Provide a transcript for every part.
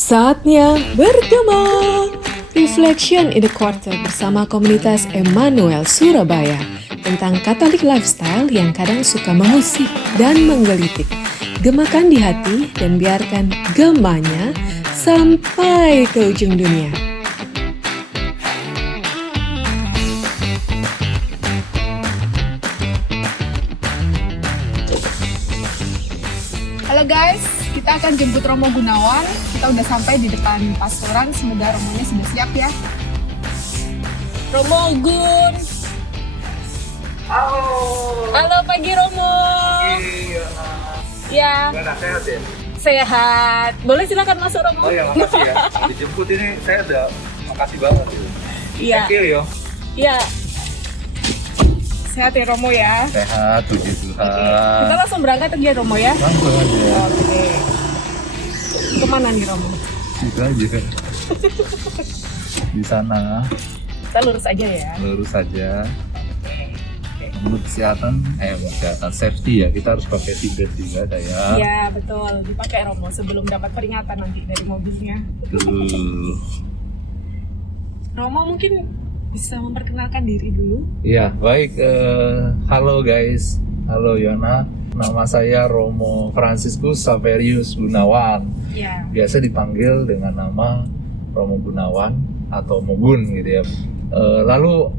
Saatnya bergema. Reflection in the Quarter bersama komunitas Emmanuel Surabaya tentang Katolik lifestyle yang kadang suka mengusik dan menggelitik. Gemakan di hati dan biarkan gemanya sampai ke ujung dunia. Halo guys, kita akan jemput Romo Gunawan. Kita udah sampai di depan pastoran. Semoga Romonya sudah siap ya. Romo Gun. Halo. Halo pagi Romo. Iya. Ya, Gimana, sehat ya? sehat. Boleh silakan masuk Romo. Oh ya, makasih ya. Dijemput ini saya udah makasih banget. Iya. Thank you yo. Iya. Sehat ya Romo ya. Sehat, puji Oke. Tuhan. Kita langsung berangkat aja Romo ya. Langsung aja. Oke. Kemana nih Romo? Gitu aja. Di sana Kita lurus aja ya. lurus saja. Menurut kesehatan, safety ya. Kita harus pakai seatbelt juga, saya. Iya betul. Dipakai Romo sebelum dapat peringatan nanti dari mobilnya. Betul. Romo mungkin bisa memperkenalkan diri dulu. Iya, baik. Halo guys. Halo Yona. Nama saya Romo Franciscus Saverius Gunawan. Ya. Biasa dipanggil dengan nama Romo Gunawan atau Mogun gitu ya. Lalu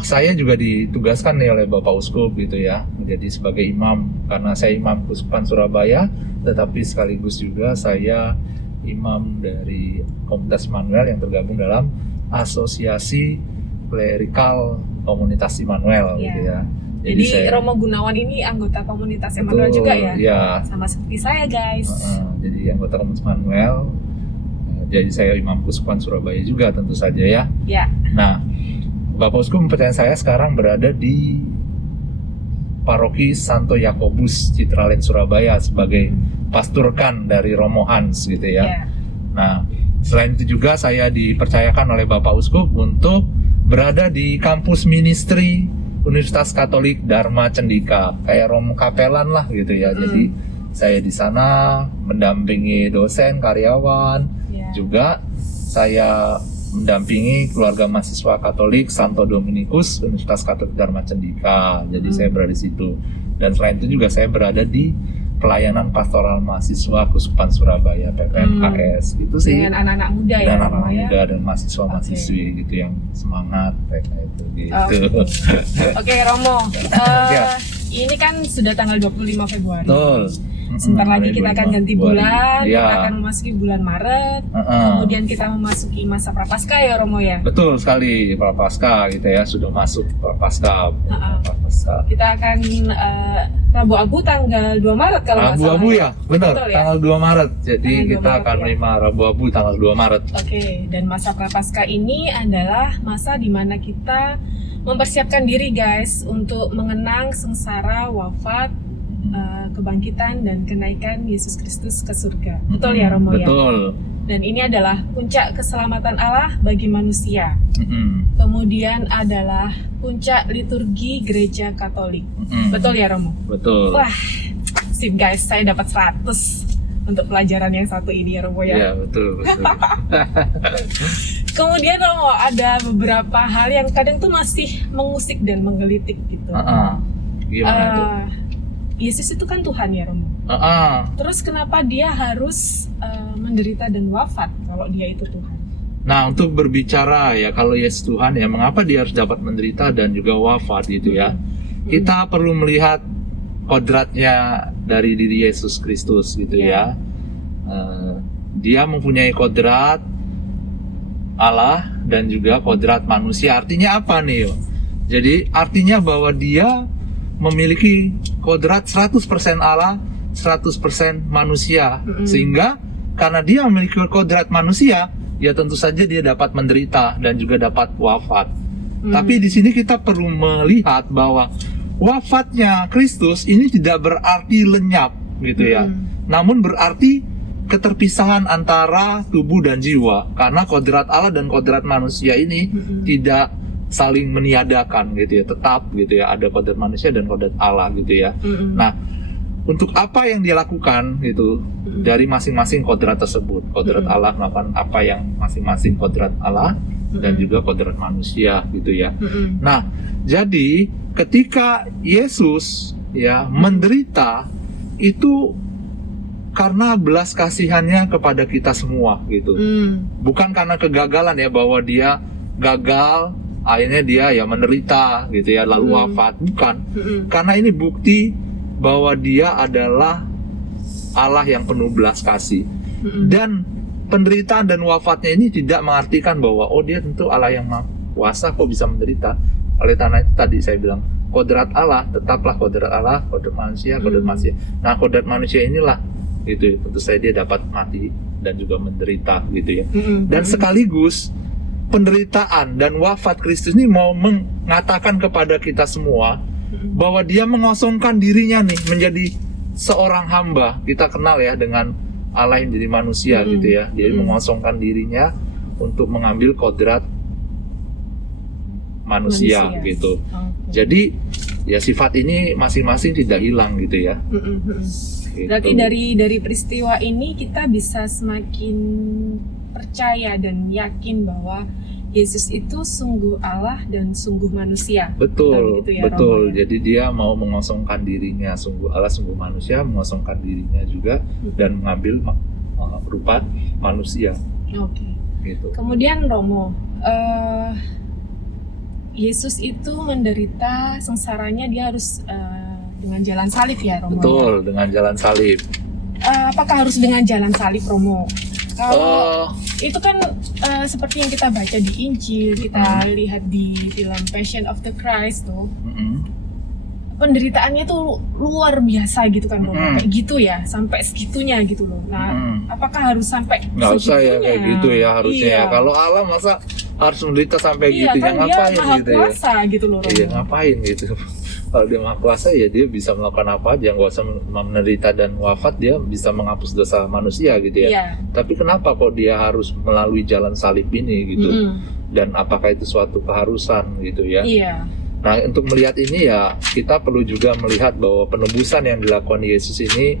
saya juga ditugaskan nih oleh Bapak Uskup gitu ya, menjadi sebagai imam karena saya imam Keuskupan Surabaya, tetapi sekaligus juga saya imam dari komunitas Immanuel yang tergabung dalam Asosiasi Klerikal Komunitas Immanuel gitu ya. Jadi Romo Gunawan ini anggota komunitas Emmanuel juga ya? Iya. Sama seperti saya guys. Jadi anggota komunitas Immanuel. Jadi saya imam Keuskupan Surabaya juga tentu saja ya. Ya. Nah, Bapak Uskup mempercayai saya sekarang berada di Paroki Santo Yakobus Citraland Surabaya sebagai pasturkan dari Romo Hans gitu ya. Ya. Nah, selain itu juga saya dipercayakan oleh Bapak Uskup untuk berada di kampus ministry Universitas Katolik Dharma Cendika, kayak Romo Kapelan lah gitu ya. Jadi saya di sana mendampingi dosen, karyawan, juga saya mendampingi keluarga mahasiswa Katolik Santo Dominikus Universitas Katolik Dharma Cendika. Jadi saya berada di situ. Dan selain itu juga saya berada di pelayanan pastoral mahasiswa Keuskupan Surabaya PPMKS gitu sih. Dengan anak-anak muda ya, dan Romo anak-anak ya. muda dan mahasiswa-mahasiswi gitu yang semangat mereka itu gitu. Oke Romo, Ya. ini kan sudah tanggal 25 Februari. Betul. Sebentar lagi kita akan ganti bulan, Ya. kita akan memasuki bulan Maret, kemudian kita memasuki masa Prapaskah ya Romo ya. Betul sekali, Prapaskah gitu ya, sudah masuk Prapaskah. Prapaskah. Kita akan Rabu Abu tanggal 2 Maret kalau nggak salah. Rabu Abu ya, benar, Betul ya? tanggal 2 Maret. Jadi Tanggal 2 kita Maret, akan ya. menerima Rabu Abu tanggal 2 Maret. Oke, dan masa Prapaskah ini adalah masa di mana kita mempersiapkan diri guys untuk mengenang sengsara, wafat, kebangkitan dan kenaikan Yesus Kristus ke surga. Betul ya Romo ya? Betul. Dan ini adalah puncak keselamatan Allah bagi manusia. Kemudian adalah puncak liturgi Gereja Katolik. Betul ya Romo? Betul. Wah, sip guys, saya dapat 100 untuk pelajaran yang satu ini ya Romo ya. Iya, betul. Kemudian Romo, ada beberapa hal yang kadang tuh masih mengusik dan menggelitik gitu. Gimana tuh? Yesus itu kan Tuhan ya Romo. Terus kenapa dia harus menderita dan wafat kalau dia itu Tuhan? Nah, untuk berbicara ya kalau Yesus Tuhan ya, mengapa dia harus dapat menderita dan juga wafat gitu ya? Kita perlu melihat kodratnya dari diri Yesus Kristus gitu ya. Dia mempunyai kodrat Allah dan juga kodrat manusia. Artinya apa nih yo? Jadi artinya bahwa dia memiliki kodrat 100% Allah, 100% manusia. Sehingga karena dia memiliki kodrat manusia, ya tentu saja dia dapat menderita dan juga dapat wafat. Tapi di sini kita perlu melihat bahwa wafatnya Kristus ini tidak berarti lenyap gitu ya. Namun berarti keterpisahan antara tubuh dan jiwa, karena kodrat Allah dan kodrat manusia ini tidak saling meniadakan gitu ya, tetap gitu ya, ada kodrat manusia dan kodrat Allah gitu ya. Nah, untuk apa yang dia lakukan gitu dari masing-masing kodrat tersebut. Kodrat Allah melakukan apa yang masing-masing kodrat Allah dan juga kodrat manusia gitu ya. Nah, jadi ketika Yesus ya menderita itu karena belas kasihannya kepada kita semua gitu. Bukan karena kegagalan ya, bahwa dia gagal akhirnya dia ya menderita gitu ya lalu wafat, bukan. Karena ini bukti bahwa dia adalah Allah yang penuh belas kasih. Dan penderitaan dan wafatnya ini tidak mengartikan bahwa oh dia tentu Allah yang maha kuasa kok bisa menderita. Oleh karena itu tadi saya bilang kodrat Allah tetaplah kodrat Allah, kodrat manusia kodrat manusia. Nah, kodrat manusia inilah gitu tentu saja dia dapat mati dan juga menderita gitu ya. Dan sekaligus penderitaan dan wafat Kristus ini mau mengatakan kepada kita semua bahwa dia mengosongkan dirinya nih menjadi seorang hamba. Kita kenal ya dengan Allah yang jadi manusia gitu ya. Dia mengosongkan dirinya untuk mengambil kodrat manusia gitu. Jadi ya sifat ini masing-masing tidak hilang gitu ya. Gitu. Berarti dari peristiwa ini kita bisa semakin percaya dan yakin bahwa Yesus itu sungguh Allah dan sungguh manusia. Betul, gitu ya, betul. Romo, ya? Jadi dia mau mengosongkan dirinya, sungguh Allah, sungguh manusia, mengosongkan dirinya juga dan mengambil rupa manusia. Oke. Gitu. Kemudian Romo, Yesus itu menderita sengsaranya dia harus dengan jalan salib ya, Romo. Betul, dengan jalan salib. Apakah harus dengan jalan salib, Romo? Kalau itu kan seperti yang kita baca di Injil, kita lihat di film Passion of the Christ tuh, penderitaannya tuh luar biasa gitu kan, Romo. Kayak gitu ya, sampai segitunya gitu loh. Nah, apakah harus sampai nggak usah ya kayak gitu ya harusnya ya. Kalau Allah masa harus menderita sampai gitu kan ya, ngapain dia maha gitu kuasa, ya? Gitu loh, Romo. Iya, ngapain gitu. Kalau dia maha kuasa ya dia bisa melakukan apa aja, nggak usah menderita dan wafat, dia bisa menghapus dosa manusia gitu ya. Iya. Tapi kenapa kok dia harus melalui jalan salib ini gitu? Dan apakah itu suatu keharusan gitu ya? Iya. Nah, untuk melihat ini ya kita perlu juga melihat bahwa penebusan yang dilakukan Yesus ini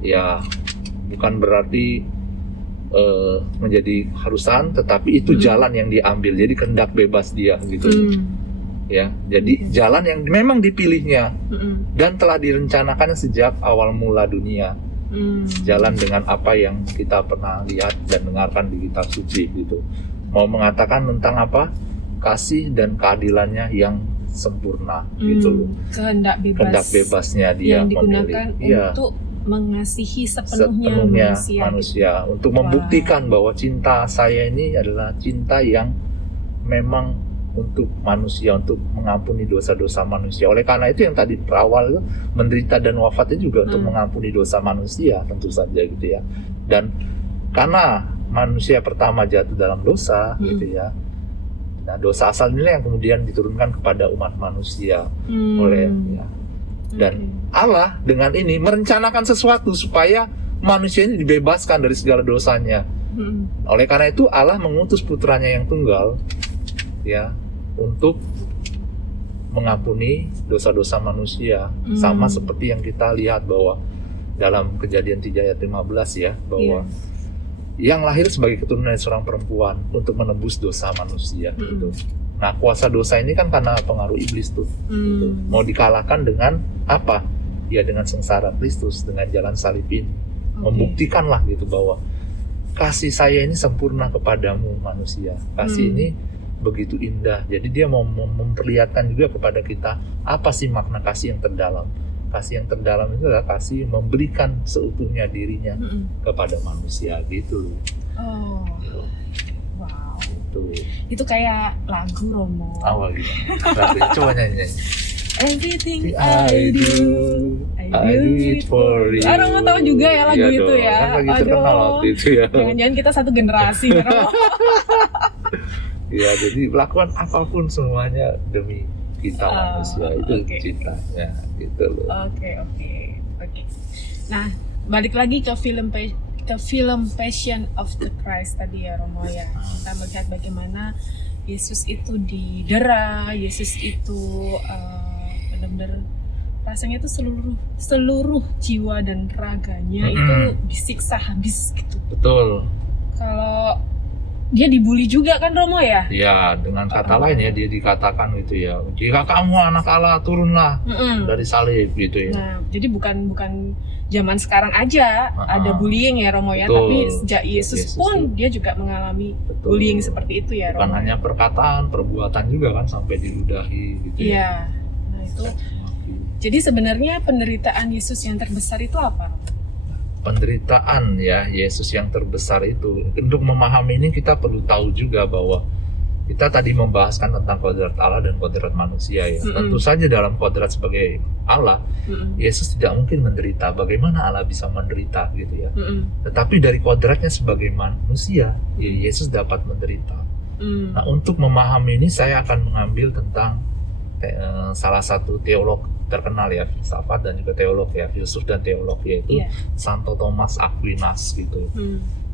ya bukan berarti menjadi harusan, tetapi itu jalan yang diambil, jadi kehendak bebas dia gitu. Ya, jadi jalan yang memang dipilihnya dan telah direncanakannya sejak awal mula dunia. Jalan dengan apa yang kita pernah lihat dan dengarkan di kitab suci gitu. Mau mengatakan tentang apa? Kasih dan keadilannya yang sempurna gitu. Kehendak bebasnya dia yang digunakan memilih. untuk mengasihi sepenuhnya manusia untuk membuktikan bahwa cinta saya ini adalah cinta yang memang untuk manusia, untuk mengampuni dosa-dosa manusia. Oleh karena itu yang tadi berawal menderita dan wafatnya juga untuk mengampuni dosa manusia tentu saja gitu ya. Dan karena manusia pertama jatuh dalam dosa gitu ya. Nah, dosa asal inilah yang kemudian diturunkan kepada umat manusia oleh ya. Dan Allah dengan ini merencanakan sesuatu supaya manusia ini dibebaskan dari segala dosanya. Oleh karena itu Allah mengutus putranya yang tunggal ya untuk mengampuni dosa-dosa manusia. Sama seperti yang kita lihat bahwa dalam Kejadian 3 ayat 15 ya, bahwa yang lahir sebagai keturunan dari seorang perempuan untuk menebus dosa manusia gitu. Nah, kuasa dosa ini kan karena pengaruh iblis tuh gitu. Mau dikalahkan dengan apa? Ya dengan sengsara Kristus, dengan jalan salib ini. Membuktikanlah gitu bahwa kasih saya ini sempurna kepadamu manusia. Kasih ini begitu indah. Jadi dia mau memperlihatkan juga kepada kita apa sih makna kasih yang terdalam. Kasih yang terdalam itu adalah kasih memberikan seutuhnya dirinya kepada manusia gitu loh. Oh, wow. Tuh. Itu kayak lagu, Romo. Awal gitu. Coba nyanyi. Everything I do it for you. Romo tahu juga ya lagu Iya itu dong, ya. kan lagi terkenal waktu itu ya. Jangan-jangan kita satu generasi, Romo. Ya, jadi lakukan apapun semuanya demi kita manusia, itu cintanya gitu loh. Oke. Nah, balik lagi ke film Passion of the Christ tadi ya, Romo ya. Kita melihat bagaimana Yesus itu didera, Yesus itu benar-benar rasanya tuh seluruh jiwa dan raganya itu disiksa habis gitu. Betul. Kalau dia dibully juga kan Romo ya? Ya, dengan kata lain ya dia dikatakan gitu ya, jika kamu anak Allah turunlah dari salib gitu ya. Nah, jadi bukan zaman sekarang aja ada bullying ya Romo ya, Betul. tapi sejak Yesus pun dia juga mengalami bullying seperti itu ya Romo. Bukan hanya perkataan, perbuatan juga kan sampai diludahi gitu ya. Iya. Nah, itu. Jadi sebenarnya penderitaan Yesus yang terbesar itu apa, Romo? Penderitaan ya Yesus yang terbesar itu, untuk memahami ini kita perlu tahu juga bahwa kita tadi membahaskan tentang kodrat Allah dan kodrat manusia ya. Tentu saja dalam kodrat sebagai Allah, Yesus tidak mungkin menderita. Bagaimana Allah bisa menderita gitu ya? Tetapi dari kodratnya sebagai manusia, ya Yesus dapat menderita. Nah, untuk memahami ini saya akan mengambil tentang salah satu teolog terkenal ya, filsafat dan juga teolog ya, filsuf dan teolog, yaitu Santo Thomas Aquinas gitu.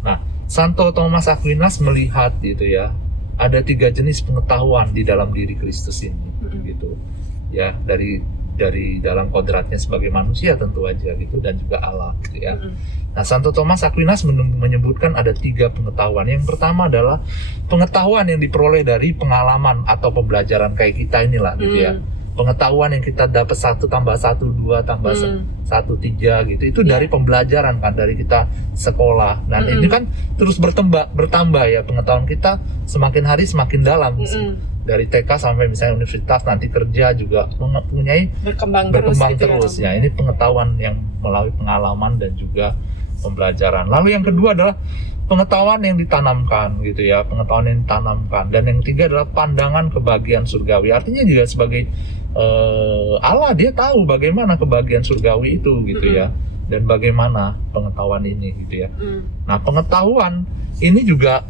Nah, Santo Thomas Aquinas melihat gitu ya, ada 3 jenis pengetahuan di dalam diri Kristus ini gitu ya, dari dalam kodratnya sebagai manusia tentu aja gitu, dan juga Allah gitu ya. Nah, Santo Thomas Aquinas menyebutkan ada 3 pengetahuan. Yang pertama adalah pengetahuan yang diperoleh dari pengalaman atau pembelajaran kayak kita inilah gitu ya. Pengetahuan yang kita dapat 1 tambah 1 2 tambah 1 3 gitu, itu dari pembelajaran kan, dari kita sekolah. Dan ini kan terus bertambah ya, pengetahuan kita semakin hari semakin dalam. Dari TK sampai misalnya universitas, nanti kerja juga mempunyai berkembang terus gitu ya. Ini pengetahuan yang melalui pengalaman dan juga pembelajaran. Lalu yang kedua adalah pengetahuan yang ditanamkan gitu ya, pengetahuan yang ditanamkan. Dan yang ketiga adalah pandangan kebahagiaan surgawi. Artinya juga sebagai Allah, dia tahu bagaimana kebahagiaan surgawi itu gitu ya, dan bagaimana pengetahuan ini gitu ya. Nah, pengetahuan ini juga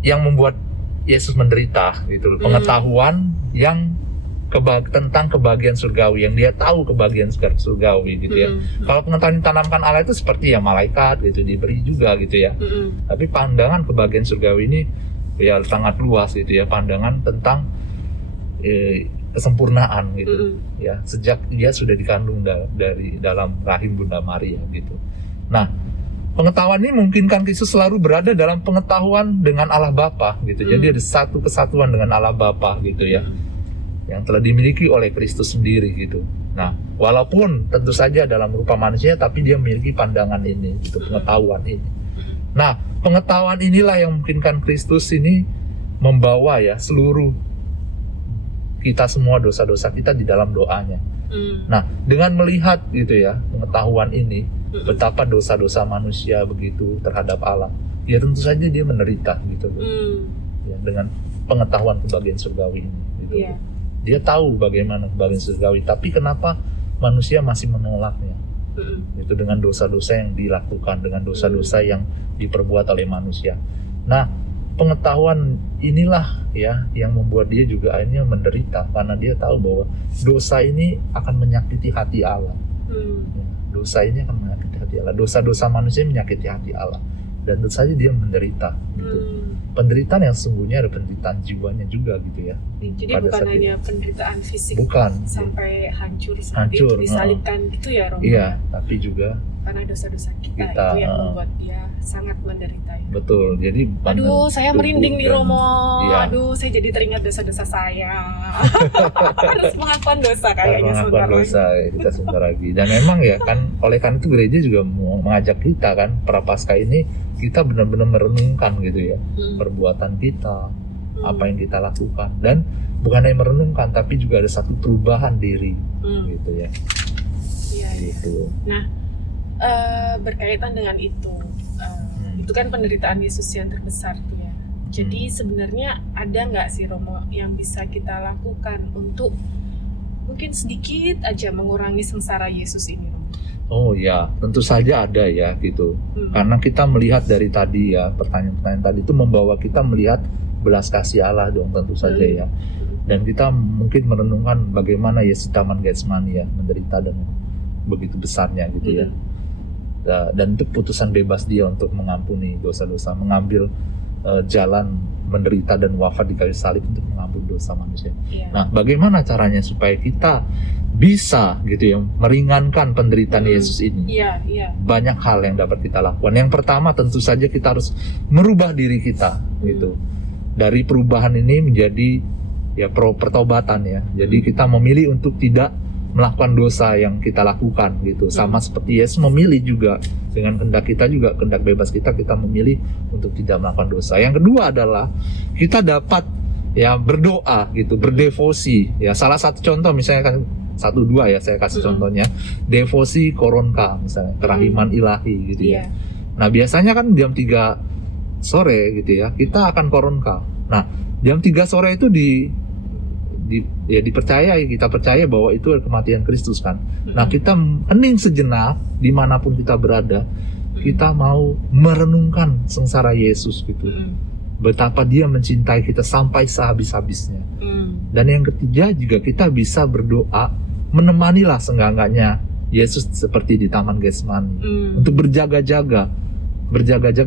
yang membuat Yesus menderita gitu loh. Pengetahuan yang tentang kebahagiaan surgawi, yang dia tahu kebahagiaan surgawi gitu ya. Kalau pengetahuan ditanamkan Allah itu seperti ya malaikat gitu, diberi juga gitu ya. Tapi pandangan kebahagiaan surgawi ini ya sangat luas gitu ya, pandangan tentang kesempurnaan gitu ya, sejak dia sudah dikandung dari dalam rahim Bunda Maria gitu. Nah, pengetahuan ini memungkinkan Kristus selalu berada dalam pengetahuan dengan Allah Bapa gitu. Jadi ada satu kesatuan dengan Allah Bapa gitu ya, yang telah dimiliki oleh Kristus sendiri gitu. Nah, walaupun tentu saja dalam rupa manusia, tapi dia memiliki pandangan ini gitu, pengetahuan ini. Nah, pengetahuan inilah yang memungkinkan Kristus ini membawa ya seluruh kita semua dosa-dosa kita di dalam doanya. Nah, dengan melihat gitu ya pengetahuan ini, betapa dosa-dosa manusia begitu terhadap Allah, ya tentu saja dia menderita gitu ya, dengan pengetahuan kebahagiaan surgawi ini gitu. Dia tahu bagaimana kebahagiaan surgawi, tapi kenapa manusia masih menolaknya? Itu dengan dosa-dosa yang dilakukan, dengan dosa-dosa yang diperbuat oleh manusia. Nah, pengetahuan inilah ya yang membuat dia juga akhirnya menderita, karena dia tahu bahwa dosa ini akan menyakiti hati Allah. Ya, dosa ini akan menyakiti hati Allah. Dosa-dosa manusia menyakiti hati Allah, dan tentu saja dia menderita gitu. Penderitaan yang sesungguhnya ada penderitaan jiwanya juga gitu ya. Jadi bukan hanya penderitaan fisik, sampai hancur disalibkan gitu ya Romo. Iya, tapi juga karena dosa-dosa kita itu yang membuat dia sangat menderita ya. Betul. Jadi aduh, saya merinding nih Romo. Aduh, saya jadi teringat dosa-dosa saya. Harus mengakuan dosa kayaknya sebentar lagi. Kita sebentar lagi. Dan memang ya kan, oleh karena itu gereja juga mengajak kita kan, Prapaskah ini kita benar-benar merenungkan gitu ya, perbuatan kita, apa yang kita lakukan, dan bukan hanya merenungkan, tapi juga ada satu perubahan diri gitu ya. Iya. Gitu. Nah, berkaitan dengan itu kan penderitaan Yesus yang terbesar tuh ya. Jadi sebenarnya ada nggak sih Romo yang bisa kita lakukan untuk mungkin sedikit aja mengurangi sengsara Yesus ini, Romo? Oh ya, tentu saja ada ya gitu. Karena kita melihat dari tadi ya, pertanyaan-pertanyaan tadi itu membawa kita melihat belas kasih Allah dong, tentu saja ya. Dan kita mungkin merenungkan bagaimana Yesus Taman Getsemani ya menderita dengan begitu besarnya gitu ya. Dan itu putusan bebas dia untuk mengampuni dosa-dosa, mengambil jalan menderita dan wafat di kayu salib untuk mengampuni dosa manusia. Iya. Nah, bagaimana caranya supaya kita bisa gitu ya meringankan penderitaan Yesus ini? Iya, iya. Banyak hal yang dapat kita lakukan. Yang pertama tentu saja kita harus merubah diri kita gitu. Dari perubahan ini menjadi ya pertobatan ya. Jadi kita memilih untuk tidak melakukan dosa yang kita lakukan gitu. Sama seperti Yesus memilih juga dengan kehendak kita juga, kehendak bebas kita memilih untuk tidak melakukan dosa. Yang kedua adalah kita dapat ya berdoa gitu, berdevosi. Ya salah satu contoh misalnya kan 1-2 ya saya kasih contohnya, devosi koronka misalnya, kerahiman ilahi gitu ya. Nah, biasanya kan jam 3 sore gitu ya, kita akan koronka. Nah, jam 3 sore itu dipercayai, kita percaya bahwa itu kematian Kristus kan. Nah, kita hening sejenak dimanapun kita berada, kita mau merenungkan sengsara Yesus gitu. Betapa dia mencintai kita sampai sehabis-habisnya. Dan yang ketiga juga kita bisa berdoa, menemanilah seenggak-enggaknya Yesus seperti di Taman Getsemani, untuk berjaga-jaga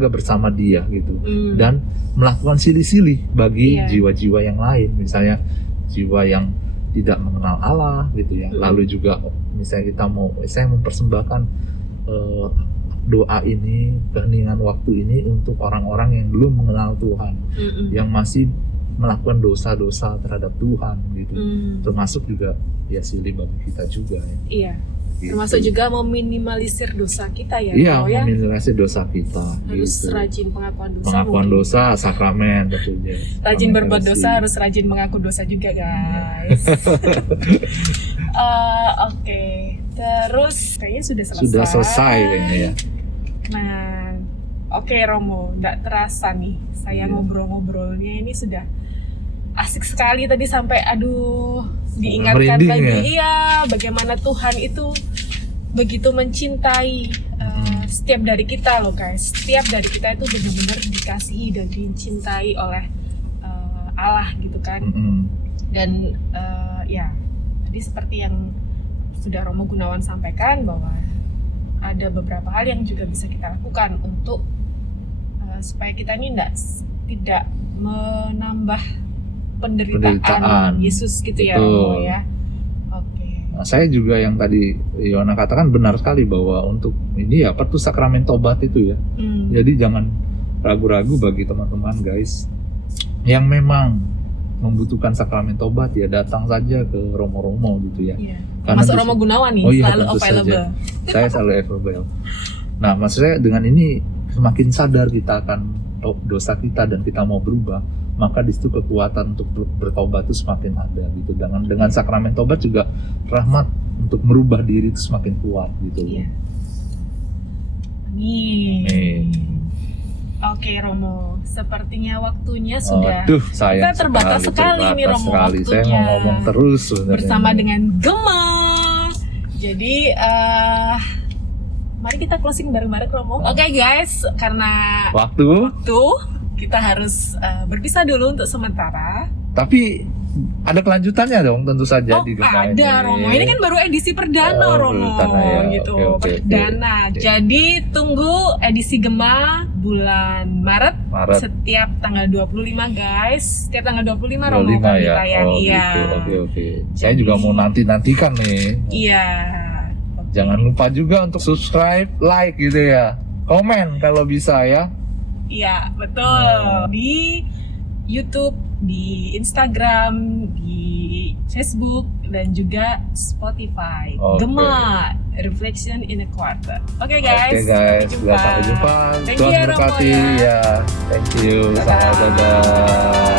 bersama dia gitu, dan melakukan silih-silih bagi jiwa-jiwa yang lain, misalnya jiwa yang tidak mengenal Allah gitu ya. Lalu juga misalnya saya mempersembahkan doa ini, keheningan waktu ini untuk orang-orang yang belum mengenal Tuhan, yang masih melakukan dosa-dosa terhadap Tuhan gitu. Termasuk juga ya silih bagi kita juga ya. Iya. Gitu. Termasuk juga meminimalisir dosa kita ya. Iya, ya? meminimalisir dosa kita. Harus gitu. rajin pengakuan dosa. Pengakuan dosa, sakramen tentunya. Rajin berbuat dosa, harus rajin mengaku dosa juga guys. Oke. Terus kayaknya sudah selesai. Sudah selesai kayaknya ya. Nah, oke Romo, nggak terasa nih saya ngobrol-ngobrolnya ini sudah asik sekali tadi sampai diingatkan merinding lagi ya? Bagaimana Tuhan itu begitu mencintai setiap dari kita loh guys. Setiap dari kita itu benar-benar dikasihi dan dicintai oleh Allah gitu kan. Dan ya tadi seperti yang sudah Romo Gunawan sampaikan bahwa ada beberapa hal yang juga bisa kita lakukan untuk supaya kita ini tidak menambah penderitaan Yesus gitu ya Romo ya. Oke. Nah, saya juga yang tadi Yona katakan benar sekali bahwa untuk ini ya perlu sakramen tobat itu ya. Jadi jangan ragu-ragu bagi teman-teman guys yang memang membutuhkan sakramen tobat ya datang saja ke Romo-Romo gitu ya. Masuk Romo Gunawan nih selalu available. Saya selalu available. Nah, maksudnya dengan ini semakin sadar kita akan dosa kita dan kita mau berubah, maka di situ kekuatan untuk bertobat itu semakin ada gitu. Dengan sakramen tobat juga rahmat untuk merubah diri itu semakin kuat gitu. Amin. Oke Romo, sepertinya waktunya sudah. Kita terbatas sekali nih Romo waktunya. Saya mau ngomong terus sebenarnya. Bersama dengan Gema. Jadi mari kita closing bareng-bareng Romo. Oke guys, karena waktu kita harus berpisah dulu untuk sementara. Tapi ada kelanjutannya dong tentu saja di Gema ini. Ada Romo, ini kan baru edisi perdana Romo gitu. Perdana. Jadi tunggu edisi Gema bulan Maret. Setiap tanggal 25 guys. Setiap tanggal 25 Romo kan ditayang. Oke. Saya juga mau nantikan nih. Iya. Jangan lupa juga untuk subscribe, like gitu ya. Komen kalau bisa ya. Iya, betul. Di YouTube, di Instagram, di Facebook, dan juga Spotify. Gema, Reflection in a Quarter. Oke guys. Sampai jumpa. Thank Tuhan you, berkati ya. Thank you. Dadah.